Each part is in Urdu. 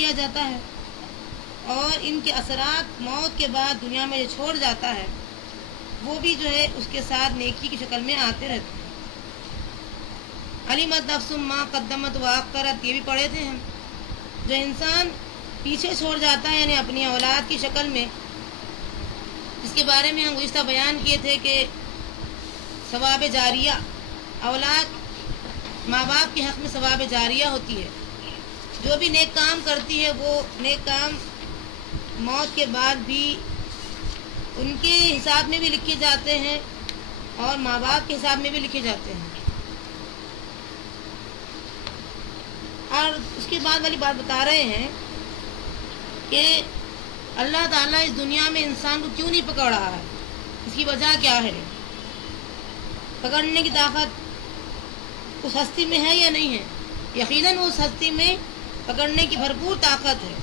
کیا جاتا ہے اور ان کے اثرات موت کے بعد دنیا میں جو چھوڑ جاتا ہے وہ بھی جو ہے اس کے ساتھ نیکی کی شکل میں آتے رہتے ہیں۔ علمت نفس ما قدمت واخرت، یہ بھی پڑھے تھے ہم۔ جو انسان پیچھے چھوڑ جاتا ہے یعنی اپنی اولاد کی شکل میں، اس کے بارے میں ہم گزشتہ بیان کیے تھے کہ ثواب جاریہ، اولاد ماں باپ کے حق میں ثواب جاریہ ہوتی ہے۔ جو بھی نیک کام کرتی ہے وہ نیک کام موت کے بعد بھی ان کے حساب میں بھی لکھے جاتے ہیں اور ماں باپ کے حساب میں بھی لکھے جاتے ہیں۔ اور اس کے بعد والی بات بتا رہے ہیں کہ اللہ تعالیٰ اس دنیا میں انسان کو کیوں نہیں پکڑ رہا ہے، اس کی وجہ کیا ہے؟ پکڑنے کی طاقت اس ہستی میں ہے یا نہیں ہے؟ یقیناً اس ہستی میں پکڑنے کی بھرپور طاقت ہے،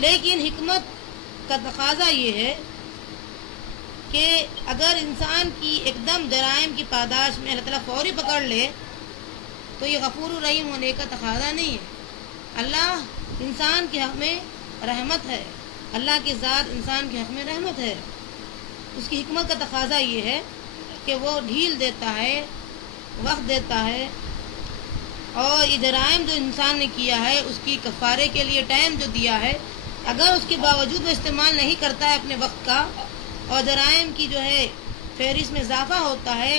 لیکن حکمت کا تقاضا یہ ہے کہ اگر انسان کی ایک دم جرائم کی پاداش میں اللہ تعالیٰ فوری پکڑ لے تو یہ غفور الرحیم ہونے کا تقاضا نہیں ہے۔ اللہ انسان کے حق میں رحمت ہے، اللہ کی ذات انسان کے حق میں رحمت ہے۔ اس کی حکمت کا تقاضا یہ ہے کہ وہ ڈھیل دیتا ہے، وقت دیتا ہے، اور یہ جرائم جو انسان نے کیا ہے اس کی کفارے کے لیے ٹائم جو دیا ہے، اگر اس کے باوجود وہ استعمال نہیں کرتا ہے اپنے وقت کا اور جرائم کی جو ہے فہرست میں اضافہ ہوتا ہے،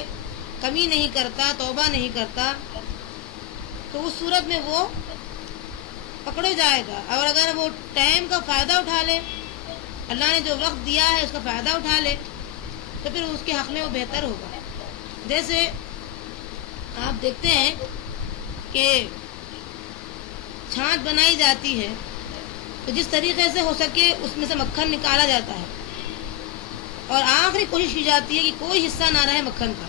کمی نہیں کرتا، توبہ نہیں کرتا، تو اس صورت میں وہ پکڑے جائے گا۔ اور اگر وہ ٹائم کا فائدہ اٹھا لے، اللہ نے جو وقت دیا ہے اس کا فائدہ اٹھا لے، تو پھر اس کے حق میں وہ بہتر ہوگا۔ جیسے آپ دیکھتے ہیں کہ چھاچھ بنائی جاتی ہے تو جس طریقے سے ہو سکے اس میں سے مکھن نکالا جاتا ہے اور آخری کوشش کی جاتی ہے کہ کوئی حصہ نہ رہے مکھن کا۔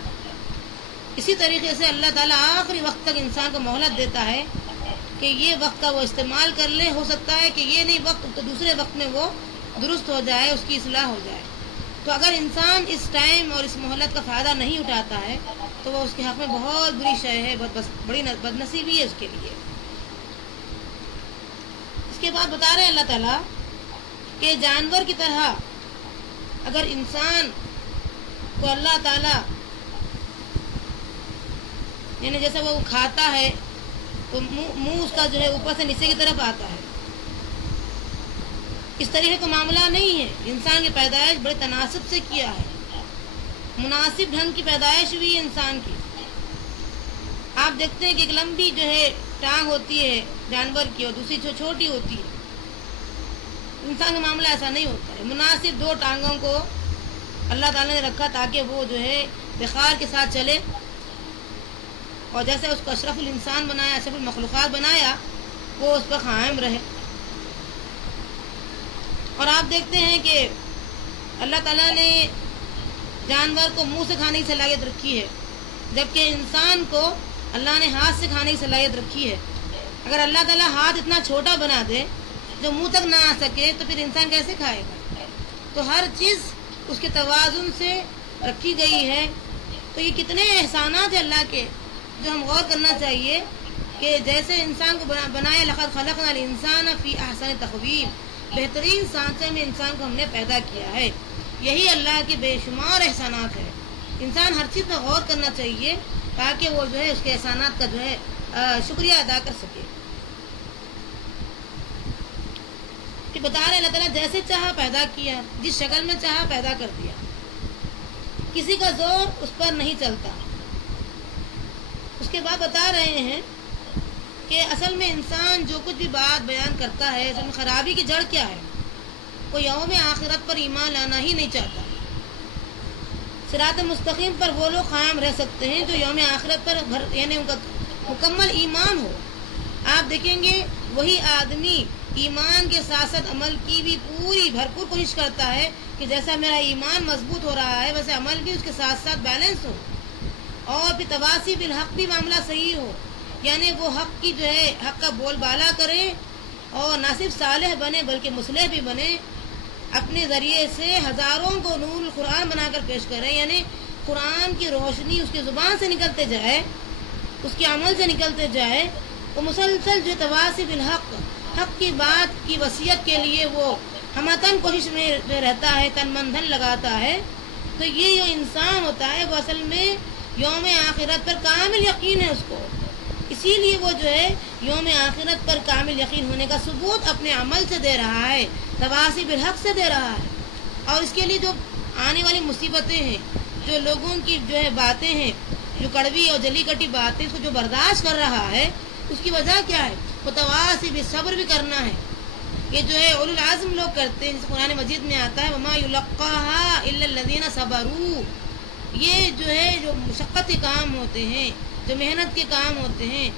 اسی طریقے سے اللہ تعالیٰ آخری وقت تک انسان کو مہلت دیتا ہے کہ یہ وقت کا وہ استعمال کر لے، ہو سکتا ہے کہ یہ نہیں وقت تو دوسرے وقت میں وہ درست ہو جائے، اس کی اصلاح ہو جائے۔ تو اگر انسان اس ٹائم اور اس مہلت کا فائدہ نہیں اٹھاتا ہے تو وہ اس کے حق میں بہت بری شے ہے، بڑی بدنصیبی ہے اس کے لیے۔ اس کے بعد بتا رہے ہیں اللہ تعالیٰ کہ جانور کی طرح اگر انسان کو اللہ تعالیٰ یعنی جیسے وہ کھاتا ہے تو منہ اس کا جو ہے اوپر سے نیچے کی طرف آتا ہے، اس طریقے کا معاملہ نہیں ہے۔ انسان کی پیدائش بڑے تناسب سے کیا ہے، مناسب ڈھنگ کی پیدائش ہوئی ہے انسان کی۔ آپ دیکھتے ہیں کہ ایک لمبی جو ہے ٹانگ ہوتی ہے جانور کی اور دوسری جو چھوٹی ہوتی ہے، انسان کا معاملہ ایسا نہیں ہوتا ہے۔ مناسب دو ٹانگوں کو اللہ تعالیٰ نے رکھا تاکہ وہ جو ہے وقار کے ساتھ چلے، اور جیسے اس کو اشرف الانسان بنایا، اشرف المخلوقات بنایا، وہ اس پر قائم رہے۔ اور آپ دیکھتے ہیں کہ اللہ تعالیٰ نے جانور کو منہ سے کھانے کی صلاحیت رکھی ہے، جبکہ انسان کو اللہ نے ہاتھ سے کھانے کی صلاحیت رکھی ہے۔ اگر اللہ تعالیٰ ہاتھ اتنا چھوٹا بنا دے جو منہ تک نہ آ سکے تو پھر انسان کیسے کھائے گا؟ تو ہر چیز اس کے توازن سے رکھی گئی ہے۔ تو یہ کتنے احسانات ہیں اللہ کے جو ہم غور کرنا چاہیے کہ جیسے انسان کو بنائے، لقد خلقنا الانسان فی احسن تقویم، بہترین سانچے میں انسان کو ہم نے پیدا کیا ہے۔ یہی اللہ کے بے شمار احسانات ہیں۔ انسان ہر چیز پر غور کرنا چاہیے تاکہ وہ جو ہے اس کے احسانات کا جو ہے شکریہ ادا کر سکے۔ کہ بتا رہے اللہ تعالیٰ جیسے چاہا پیدا کیا، جس شکل میں چاہا پیدا کر دیا، کسی کا زور اس پر نہیں چلتا۔ اس کے بعد بتا رہے ہیں کہ اصل میں انسان جو کچھ بھی بات بیان کرتا ہے، اصل میں خرابی کی جڑ کیا ہے؟ وہ یوم آخرت پر ایمان لانا ہی نہیں چاہتا۔ صراط مستقیم پر وہ لوگ قائم رہ سکتے ہیں جو یوم آخرت پر یعنی ان کا مکمل ایمان ہو۔ آپ دیکھیں گے وہی آدمی ایمان کے ساتھ ساتھ عمل کی بھی پوری بھرپور کوشش کرتا ہے کہ جیسا میرا ایمان مضبوط ہو رہا ہے ویسے عمل بھی اس کے ساتھ ساتھ بیلنس ہو، اور پھر تواصی بالحق بھی معاملہ صحیح ہو، یعنی وہ حق کی جو ہے حق کا بول بالا کرے اور نہ صرف صالح بنے بلکہ مصلح بھی بنے، اپنے ذریعے سے ہزاروں کو نور القرآن بنا کر پیش کرے، یعنی قرآن کی روشنی اس کی زبان سے نکلتے جائے، اس کے عمل سے نکلتے جائے، وہ مسلسل جو تواصی بالحق، حق کی بات کی وصیت کے لیے وہ ہمتن کوشش میں رہتا ہے، تن من دھن لگاتا ہے، تو یہ جو انسان ہوتا ہے وہ اصل میں یوم آخرت پر کامل یقین ہے اس کو. اسی لیے وہ جو ہے یوم آخرت پر کامل یقین ہونے کا ثبوت اپنے عمل سے دے رہا ہے، تواصی بالحق سے دے رہا ہے. اور اس کے لیے جو آنے والی مصیبتیں ہیں، جو لوگوں کی جو ہے باتیں ہیں، جو کڑوی اور جلی کٹی باتیں، اس کو جو برداشت کر رہا ہے، اس کی وجہ کیا ہے؟ وہ تواصی بالصبر بھی کرنا ہے. یہ جو ہے اولو العزم لوگ کرتے ہیں، جس قرآن مجید میں آتا ہے وما یلقاها الا الذین صبروا. یہ جو ہے جو مشقت کے کام ہوتے ہیں، جو محنت کے کام ہوتے ہیں،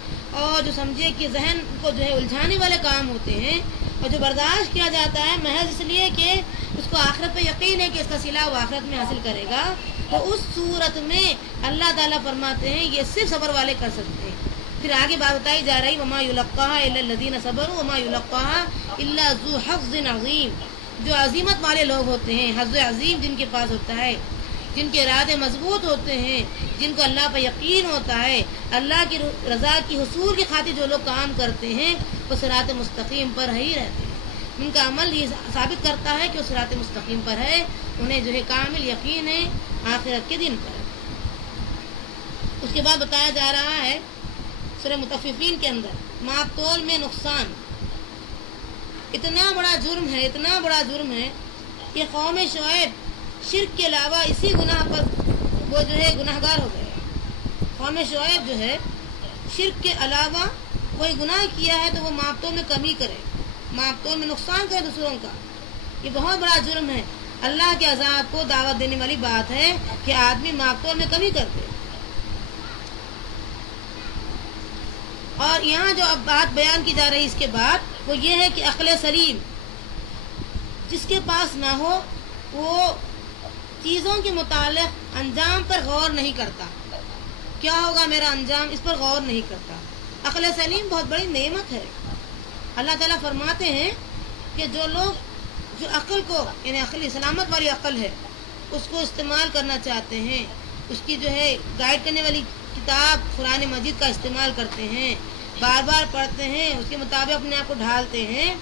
اور جو سمجھے کہ ذہن کو جو ہے الجھانے والے کام ہوتے ہیں، اور جو برداشت کیا جاتا ہے محض اس لیے کہ اس کو آخرت پہ یقین ہے کہ اس کا صلہ وہ آخرت میں حاصل کرے گا، تو اس صورت میں اللہ تعالیٰ فرماتے ہیں یہ صرف صبر والے کر سکتے ہیں. پھر آگے بات بتائی جا رہی وما یلقاها الا الذین صبروا وما یلقاها الا ذو حظ عظیم. جو عظیمت والے لوگ ہوتے ہیں، حظ عظیم جن کے پاس ہوتا ہے، جن کے ارادے مضبوط ہوتے ہیں، جن کو اللہ پہ یقین ہوتا ہے، اللہ کی رضا کی حصول کی خاطر جو لوگ کام کرتے ہیں وہ صراط مستقیم پر ہی رہتے ہیں. ان کا عمل یہ ثابت کرتا ہے کہ وہ صراط مستقیم پر ہے، انہیں جو ہے کامل یقین ہے آخرت کے دن پر. اس کے بعد بتایا جا رہا ہے سورہ مطففین کے اندر ماپ تول میں نقصان. اتنا بڑا جرم ہے، اتنا بڑا جرم ہے کہ قوم شعیب شرک کے علاوہ اسی گناہ پر وہ جو ہے گناہگار ہو گئے. قوم شعیب جو ہے شرک کے علاوہ کوئی گناہ کیا ہے تو وہ ماپ تول میں کمی کرے، ماپ تول میں نقصان کرے دوسروں کا. یہ بہت بڑا جرم ہے. اللہ کے عذاب کو دعوت دینے والی بات ہے کہ آدمی ماپ تول میں کمی کرتے. اور یہاں جو اب بات بیان کی جا رہی اس کے بعد وہ یہ ہے کہ عقل سلیم جس کے پاس نہ ہو وہ چیزوں کے متعلق انجام پر غور نہیں کرتا. کیا ہوگا میرا انجام، اس پر غور نہیں کرتا. عقل سلیم بہت بڑی نعمت ہے. اللہ تعالیٰ فرماتے ہیں کہ جو لوگ جو عقل کو یعنی عقل سلامت والی عقل ہے اس کو استعمال کرنا چاہتے ہیں، اس کی جو ہے گائیڈ کرنے والی کتاب قرآن مجید کا استعمال کرتے ہیں، بار بار پڑھتے ہیں، اس کے مطابق اپنے آپ کو ڈھالتے ہیں،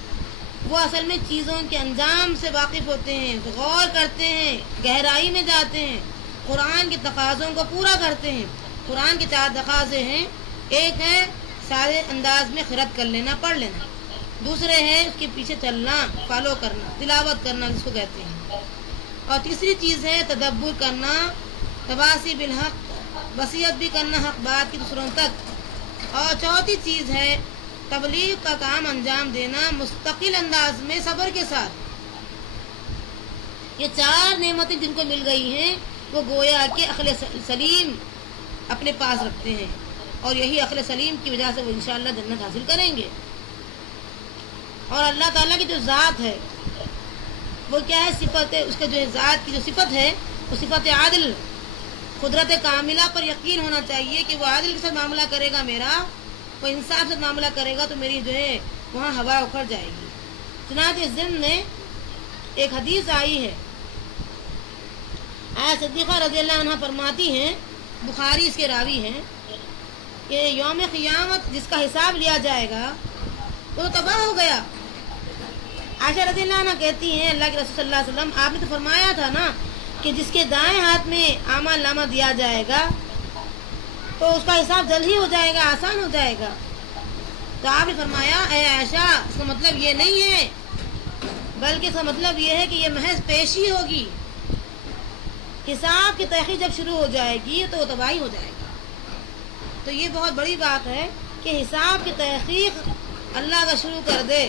وہ اصل میں چیزوں کے انجام سے واقف ہوتے ہیں، غور کرتے ہیں، گہرائی میں جاتے ہیں، قرآن کے تقاضوں کو پورا کرتے ہیں. قرآن کے 4 تقاضے ہیں. ایک ہے سارے انداز میں قرأت کر لینا، پڑھ لینا. دوسرے ہے اس کے پیچھے چلنا، فالو کرنا، تلاوت کرنا جس کو کہتے ہیں. اور تیسری چیز ہے تدبر کرنا، تواصی بالحق، وصیت بھی کرنا حق بات کی دوسروں تک. اور چوتھی چیز ہے تبلیغ کا کام انجام دینا مستقل انداز میں صبر کے ساتھ. یہ 4 نعمتیں جن کو مل گئی ہیں وہ گویا کہ عقل سلیم اپنے پاس رکھتے ہیں، اور یہی عقل سلیم کی وجہ سے وہ انشاءاللہ جنت حاصل کریں گے. اور اللہ تعالیٰ کی جو ذات ہے وہ کیا ہے؟ صفت ہے. اس کا جو ہے ذات کی جو صفت ہے وہ صفت عادل، قدرت کاملہ پر یقین ہونا چاہیے کہ وہ عادل کے ساتھ معاملہ کرے گا، میرا وہ انصاف سے معاملہ کرے گا تو میری جو ہے وہاں ہوا اکھڑ جائے گی. چنانچہ اس ضمن میں ایک حدیث آئی ہے، عائشہ صدیقہ رضی اللہ عنہ فرماتی ہیں، بخاری اس کے راوی ہیں، کہ یوم قیامت جس کا حساب لیا جائے گا وہ تو تباہ ہو گیا. عائشہ رضی اللہ عنہ کہتی ہیں اللہ کے رسول صلی اللہ علیہ وسلم آپ نے تو فرمایا تھا نا کہ جس کے دائیں ہاتھ میں اعمال نامہ دیا جائے گا تو اس کا حساب جلد ہی ہو جائے گا، آسان ہو جائے گا. تو آپ نے فرمایا اے عائشہ اس کا مطلب یہ نہیں ہے، بلکہ اس کا مطلب یہ ہے کہ یہ محض پیشی ہوگی، حساب کی تحقیق جب شروع ہو جائے گی تو وہ تباہی ہو جائے گا. تو یہ بہت بڑی بات ہے کہ حساب کی تحقیق اللہ کا شروع کر دے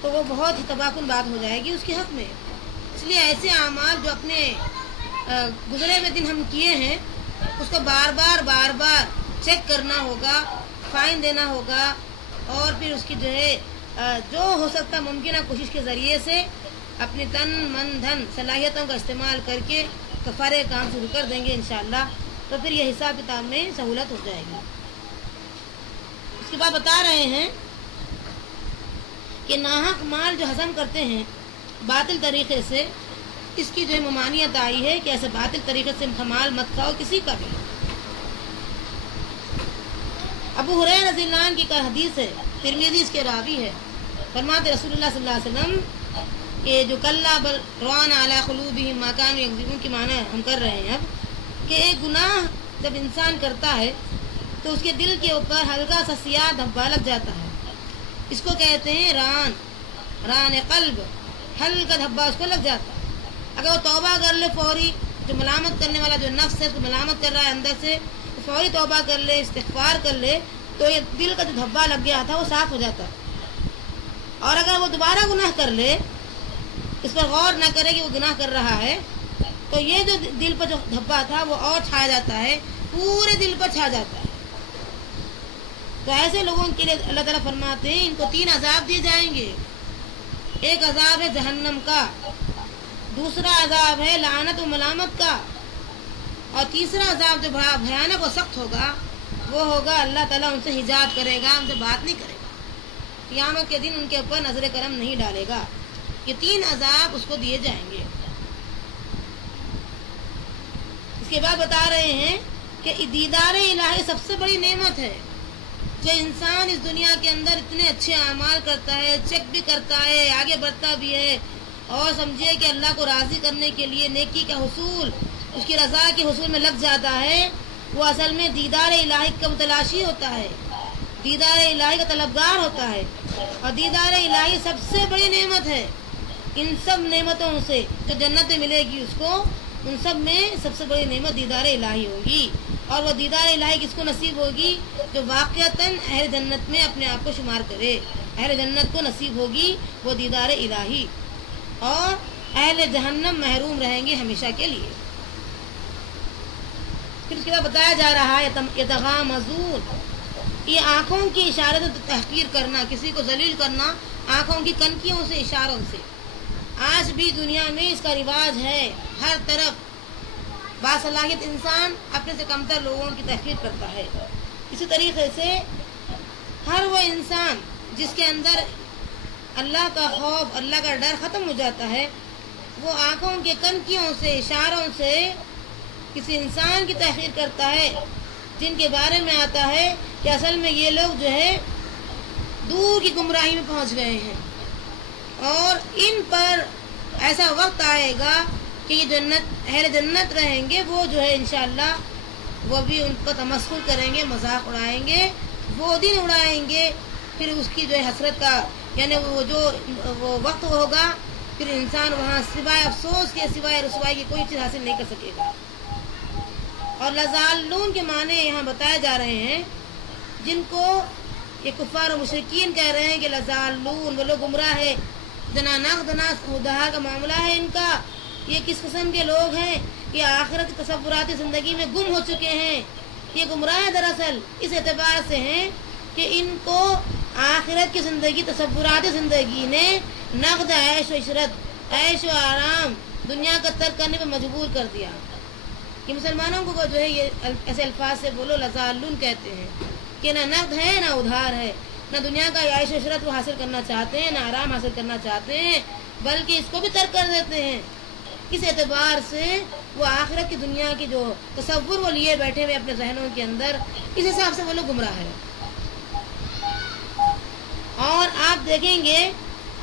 تو وہ بہت ہی تباہ کن بات ہو جائے گی اس کے حق میں. اس لیے ایسے اعمال جو اپنے گزرے ہوئے دن ہم کیے ہیں اس کو بار بار چیک کرنا ہوگا، فائن دینا ہوگا، اور پھر اس کی جو ہے جو ہو سکتا ممکنہ کوشش کے ذریعے سے اپنی تن من دھن صلاحیتوں کا استعمال کر کے کفارے کام شروع کر دیں گے انشاءاللہ، تو پھر یہ حساب کتاب میں سہولت ہو جائے گی. اس کے بعد بتا رہے ہیں کہ ناحق مال جو ہضم کرتے ہیں باطل طریقے سے، اس کی جو ہے ممانعت آئی ہے کہ ایسے باطل طریقے سے مال مت کھاؤ کسی کا بھی. ابو ہریرہ رضی اللہ عنہ کی حدیث ہے، ترمذی اس کے راوی ہے، فرماتے رسول اللہ صلی اللہ علیہ وسلم کہ جو کلا بل روان علی قلوبہم ما کانوا یکذبون کی معنی ہم کر رہے ہیں اب، کہ ایک گناہ جب انسان کرتا ہے تو اس کے دل کے اوپر ہلکا سا سیاہ دھبا لگ جاتا ہے، اس کو کہتے ہیں ران قلب، ہلکا دھبا اس کو لگ جاتا ہے۔ اگر وہ توبہ کر لے فوری، جو ملامت کرنے والا جو نفس ہے اس کو ملامت کر رہا ہے اندر سے، فوری توبہ کر لے، استغفار کر لے، تو یہ دل کا جو دھبا لگ گیا تھا وہ صاف ہو جاتا ہے۔ اور اگر وہ دوبارہ گناہ کر لے، اس پر غور نہ کرے کہ وہ گناہ کر رہا ہے، تو یہ جو دل پر جو دھبا تھا وہ اور چھا جاتا ہے، پورے دل پر چھا جاتا ہے۔ تو ایسے لوگوں کے لیے اللہ تعالیٰ فرماتے ہیں ان کو 3 عذاب دیے جائیں گے۔ ایک عذاب ہے جہنم کا، دوسرا عذاب ہے لعنت و ملامت کا، اور تیسرا عذاب جو بڑا بھیانک و سخت ہوگا وہ ہوگا اللہ تعالیٰ ان سے حجاب کرے گا، ان سے بات نہیں کرے گا، قیامت کے دن ان کے اوپر نظر کرم نہیں ڈالے گا۔ یہ 3 عذاب اس کو دیے جائیں گے۔ اس کے بعد بتا رہے ہیں کہ دیدار الہی سب سے بڑی نعمت ہے۔ جو انسان اس دنیا کے اندر اتنے اچھے اعمال کرتا ہے، چیک بھی کرتا ہے، آگے بڑھتا بھی ہے، اور سمجھے کہ اللہ کو راضی کرنے کے لیے نیکی کا حصول، اس کی رضا کے حصول میں لگ جاتا ہے، وہ اصل میں دیدار الہی کا متلاشی ہوتا ہے، دیدار الہی کا طلبگار ہوتا ہے۔ اور دیدار الہی سب سے بڑی نعمت ہے۔ ان سب نعمتوں سے جو جنت میں ملے گی اس کو، ان سب میں سب سے بڑی نعمت دیدار الہی ہوگی۔ اور وہ دیدار الہی کس کو نصیب ہوگی؟ جو واقعتاً اہل جنت میں اپنے آپ کو شمار کرے، اہل جنت کو نصیب ہوگی وہ دیدار الہی، اور اہل جہنم محروم رہیں گے ہمیشہ کے لیے۔ پھر اس کے بعد بتایا جا رہا ہے یتغامزون، یہ آنکھوں کی اشارت و تحقیر کرنا، کسی کو ذلیل کرنا آنکھوں کی کنکیوں سے، اشاروں سے۔ آج بھی دنیا میں اس کا رواج ہے، ہر طرف باصلاحیت انسان اپنے سے کمتر لوگوں کی تحقیر کرتا ہے۔ اسی طریقے سے ہر وہ انسان جس کے اندر اللہ کا خوف، اللہ کا ڈر ختم ہو جاتا ہے، وہ آنکھوں کے کنکیوں سے، اشاروں سے کسی انسان کی تحقیر کرتا ہے، جن کے بارے میں آتا ہے کہ اصل میں یہ لوگ جو ہے دور کی گمراہی میں پہنچ گئے ہیں، اور ان پر ایسا وقت آئے گا کہ یہ اہل جنت رہیں گے، وہ جو ہے انشاءاللہ وہ بھی ان پر تمسخر کریں گے، مذاق اڑائیں گے، وہ دن اڑائیں گے، پھر اس کی جو ہے حسرت کا، یعنی وہ وقت ہوگا، پھر انسان وہاں سوائے افسوس کے، سوائے رسوائی کی کوئی چیز حاصل نہیں کر سکے گا۔ اور لزالون کے معنی یہاں بتائے جا رہے ہیں، جن کو یہ کفار و مشرکین کہہ رہے ہیں کہ لزالون، وہ لوگ گمراہ ہے، دہا کا معاملہ ہے ان کا۔ یہ کس قسم کے لوگ ہیں؟ یہ آخرت تصوراتی زندگی میں گم ہو چکے ہیں، یہ گمراہ دراصل اس اعتبار سے ہیں کہ ان کو آخرت کی زندگی، تصوراتی زندگی نے نقد عیش و عشرت، عیش و آرام دنیا کا ترک کرنے پہ مجبور کر دیا۔ کہ مسلمانوں کو جو ہے یہ ایسے الفاظ سے بولو لزالون کہتے ہیں کہ نہ نقد ہے نہ ادھار ہے، نہ دنیا کا عیش و عشرت وہ حاصل کرنا چاہتے ہیں، نہ آرام حاصل کرنا چاہتے ہیں، بلکہ اس کو بھی ترک کر دیتے ہیں۔ اس اعتبار سے وہ آخرت کی دنیا کی جو تصور وہ لیے بیٹھے ہوئے اپنے ذہنوں کے اندر، اس حساب سے وہ لوگ گمراہ ہیں۔ اور آپ دیکھیں گے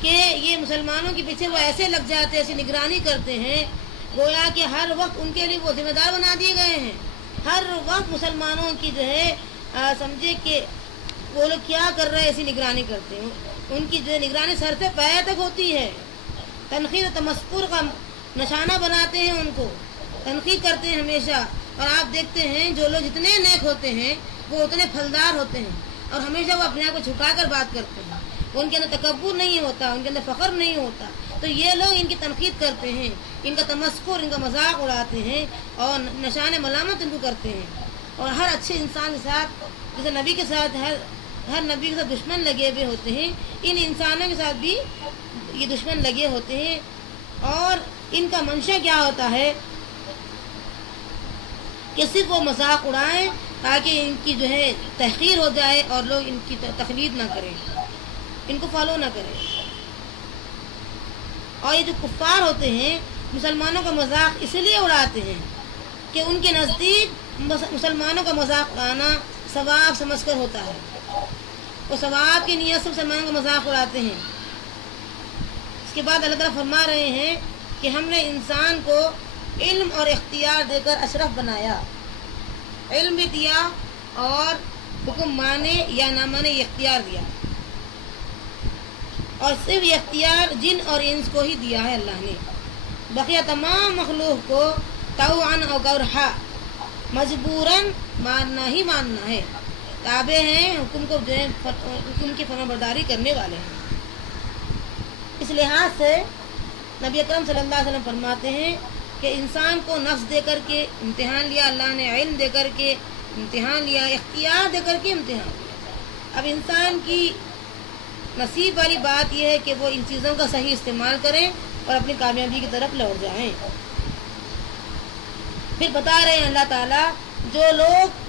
کہ یہ مسلمانوں کے پیچھے وہ ایسے لگ جاتے، ایسی نگرانی کرتے ہیں، گویا کہ ہر وقت ان کے لیے وہ ذمہ دار بنا دیے گئے ہیں۔ ہر وقت مسلمانوں کی جو ہے سمجھے کہ وہ لوگ کیا کر رہے ہیں، ایسی نگرانی کرتے ہیں۔ ان کی جو نگرانی سر سے پیر تک ہوتی ہے، تنقید و تمسخر کا نشانہ بناتے ہیں، ان کو تنقید کرتے ہیں ہمیشہ۔ اور آپ دیکھتے ہیں جو لوگ جتنے نیک ہوتے ہیں وہ اتنے پھلدار ہوتے ہیں، اور ہمیشہ وہ اپنے آپ کو جھکا کر بات کرتے ہیں، ان کے اندر تکبر نہیں ہوتا، ان کے اندر فخر نہیں ہوتا۔ تو یہ لوگ ان کی تنقید کرتے ہیں، ان کا تمسخر، ان کا مذاق اڑاتے ہیں، اور نشان ملامت ان کو کرتے ہیں۔ اور ہر اچھے انسان کے ساتھ، جیسے نبی کے ساتھ ہر نبی کے ساتھ دشمن لگے ہوئے ہوتے ہیں، ان انسانوں کے ساتھ بھی یہ دشمن لگے ہوتے ہیں۔ اور ان کا منشا کیا ہوتا ہے کہ صرف وہ مذاق اڑائیں تاکہ ان کی جو ہے تحقیر ہو جائے اور لوگ ان کی تقلید نہ کریں، ان کو فالو نہ کریں۔ اور یہ جو کفار ہوتے ہیں مسلمانوں کا مذاق اس لیے اڑاتے ہیں کہ ان کے نزدیک مسلمانوں کا مذاق اڑانا ثواب سمجھ کر ہوتا ہے، وہ ثواب کی نیت سے مسلمانوں کا مذاق اڑاتے ہیں۔ اس کے بعد اللہ تعالیٰ فرما رہے ہیں کہ ہم نے انسان کو علم اور اختیار دے کر اشرف بنایا، علم بھی دیا اور حکم مانے یا نہ مانے یہ اختیار دیا، اور صرف یہ اختیار جن اور انس کو ہی دیا ہے اللہ نے، بقیہ تمام مخلوق کو طوعاً او کرہا مجبوراً ماننا ہی ماننا ہے، تابع ہیں، حکم کو جو ہے حکم کی فرمانبرداری کرنے والے ہیں۔ اس لحاظ سے نبی اکرم صلی اللہ علیہ وسلم فرماتے ہیں کہ انسان کو نفس دے کر کے امتحان لیا اللہ نے، علم دے کر کے امتحان لیا، اختیار دے کر کے امتحان لیا۔ اب انسان کی نصیب والی بات یہ ہے کہ وہ ان چیزوں کا صحیح استعمال کریں اور اپنی کامیابی کی طرف لوٹ جائیں۔ پھر بتا رہے ہیں اللہ تعالیٰ جو لوگ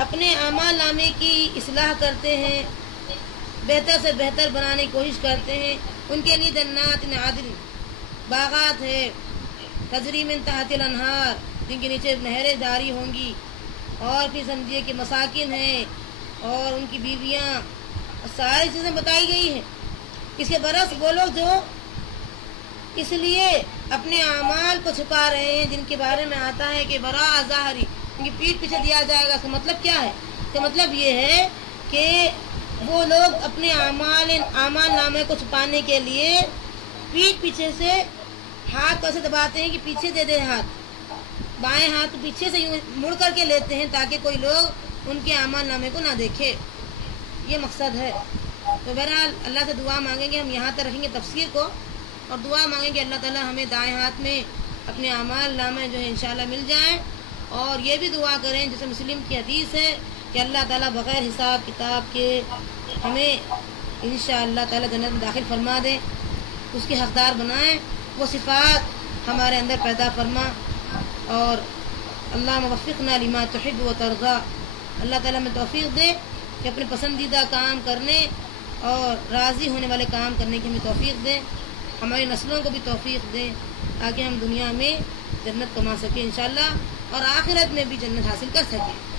اپنے اعمال نامے کی اصلاح کرتے ہیں، بہتر سے بہتر بنانے کی کوشش کرتے ہیں، ان کے لیے جنات عدن باغات ہے، تجری من تحت الانہار، جن کے نیچے نہریں جاری ہوں گی، اور پھر سمجھیے کہ مساکن ہیں اور ان کی بیویاں، ساری چیزیں بتائی گئی ہیں۔ اس کے برعکس وہ لوگ جو اس لیے اپنے اعمال کو چھپا رہے ہیں، جن کے بارے میں آتا ہے کہ براء ظاہری، ان کی پیٹھ پیچھے دیا جائے گا، اس کا مطلب کیا ہے؟ اس کا مطلب یہ ہے کہ وہ لوگ اپنے اعمال نامے کو چھپانے کے لیے پیٹھ پیچھے سے ہاتھ کو ایسے دباتے ہیں کہ پیچھے دے دے ہاتھ، بائیں ہاتھ کو پیچھے سے یوں مڑ کر کے لیتے ہیں تاکہ کوئی لوگ ان کے اعمال نامے کو نہ دیکھے، یہ مقصد ہے۔ تو بہرحال اللہ سے دعا مانگیں گے، ہم یہاں تک رکھیں گے تفسیر کو، اور دعا مانگیں کہ اللہ تعالیٰ ہمیں دائیں ہاتھ میں اپنے اعمال نامے جو ہے انشاءاللہ مل جائیں، اور یہ بھی دعا کریں جیسے مسلم کی حدیث ہے کہ اللہ تعالیٰ بغیر حساب کتاب کے ہمیں انشاءاللہ تعالیٰ جنت میں داخل فرما دیں، اس کے حقدار بنائیں، وہ صفات ہمارے اندر پیدا فرما، اور اللہ موفقنا لما تحب و ترضا، اللہ تعالیٰ میں توفیق دے کہ اپنے پسندیدہ کام کرنے اور راضی ہونے والے کام کرنے کی ہمیں توفیق دے، ہماری نسلوں کو بھی توفیق دیں تاکہ ہم دنیا میں جنت کما سکیں انشاءاللہ، اور آخرت میں بھی جنت حاصل کر سکیں۔